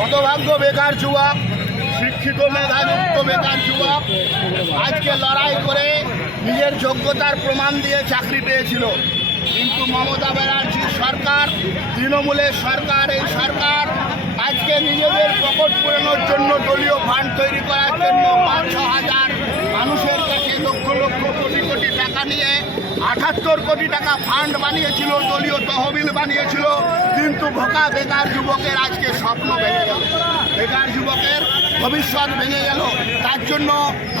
হতভাগ্য বেকার যুবক, শিক্ষিত মেধাযুক্ত বেকার যুবক আজকে লড়াই করে নিজের যোগ্যতার প্রমাণ দিয়ে চাকরি পেয়েছিল। কিন্তু মমতা ব্যানার্জির সরকার, তৃণমূলের সরকার, এই সরকার আজকে নিজেদের পকেট পূরণের জন্য দলীয় ফান্ড তৈরি করার জন্য পাঁচ হাজার মানুষের কাছে লক্ষ লক্ষ কোটি টাকা নিয়ে আঠাত্তর কোটি টাকা ফান্ড বানিয়েছিল, দলীয় তহবিল বানিয়েছিল। কিন্তু ভোকা বেকার যুবকের আজকে স্বপ্ন ভেঙে গেল। বেকার যুবকের ভবিষ্যৎ ভেঙে গেল। তার জন্য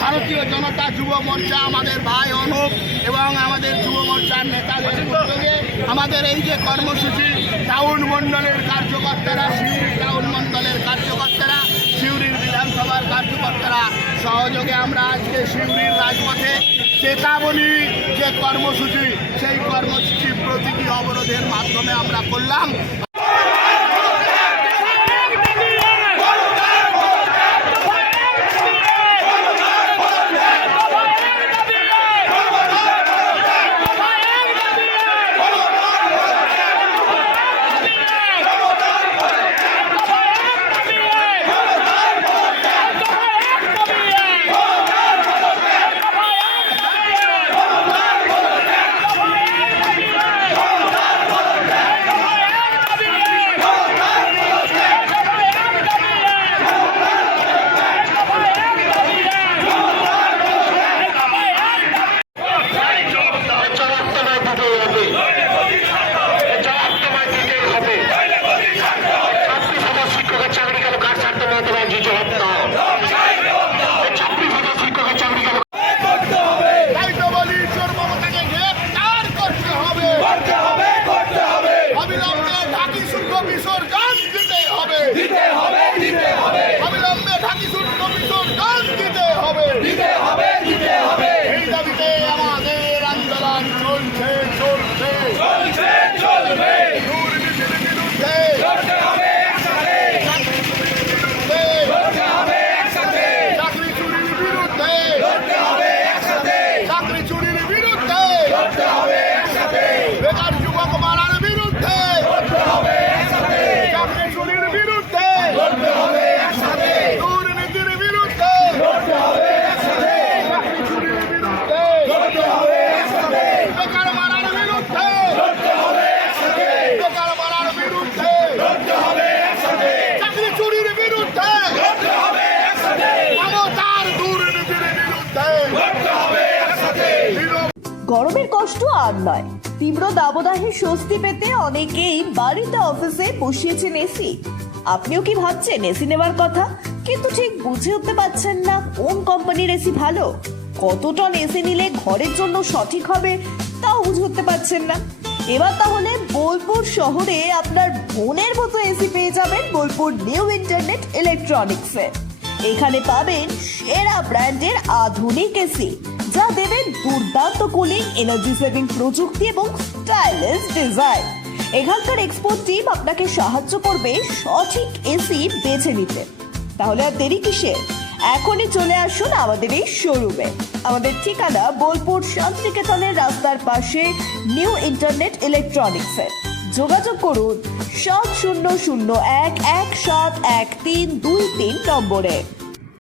ভারতীয় জনতা যুব মোর্চা আমাদের ভাই অনুপ এবং আমাদের যুব মোর্চার নেতাদের উদ্যোগে আমাদের এই যে কর্মসূচি, টাউন মণ্ডলের কার্যকর্তারা, সিউড়ি টাউন মণ্ডলের কার্যকর্তারা, সিউড়ির বিধানসভার কার্যকর্তারা, সহযোগে আমরা আজকে সিউড়ির রাজপথে চেতাবনী যে কর্মসূচি সেই কর্মসূচি প্রতিটি অবরোধের মাধ্যমে আমরা করলাম। চলছে চলছে। চলছে চলবে গরমের কষ্ট আর নয়। তীব্র দাবদাহে স্বস্তি পেতে অনেকেই বাড়িতে অফিসে বসিয়েছেন এসি আপনিও কি ভাবছেন এসি নেওয়ার কথা? কিন্তু ঠিক বুঝে উঠতে পারছেন না কোন কোম্পানির এসি ভালো। কত টন এসি নিলে ঘরের জন্য সঠিক হবে তাও বুঝে উঠতে পারছেন না। এবার তাহলে বোলপুর শহরে আপনার বোনের মতো এসি পেয়ে যাবেন বোলপুর নিউ ইন্টারনেট ইলেকট্রনিক্সে। এখানে পাবেন সেরা ব্র্যান্ডের আধুনিক এসি যা দেবে দুর্দান্ত কুলিং এনার্জি সেভিং প্রযুক্তি এবং স্টাইলিশ ডিজাইন এখানকার এক্সপোর্ট টিম আপনাকে সাহায্য করবে সঠিক এসি বেছে নিতে। তাহলে আর দেরি কিসের? এখনই চলে আসুন আমাদের এই শোরুমে আমাদের ঠিকানা বোলপুর শান্তিনিকেতনের রাস্তার পাশে নিউ ইন্টারনেট ইলেকট্রনিক্সের যোগাযোগ করুন সাত শূন্য শূন্য এক এক সাত এক তিন দুই তিন নম্বরে।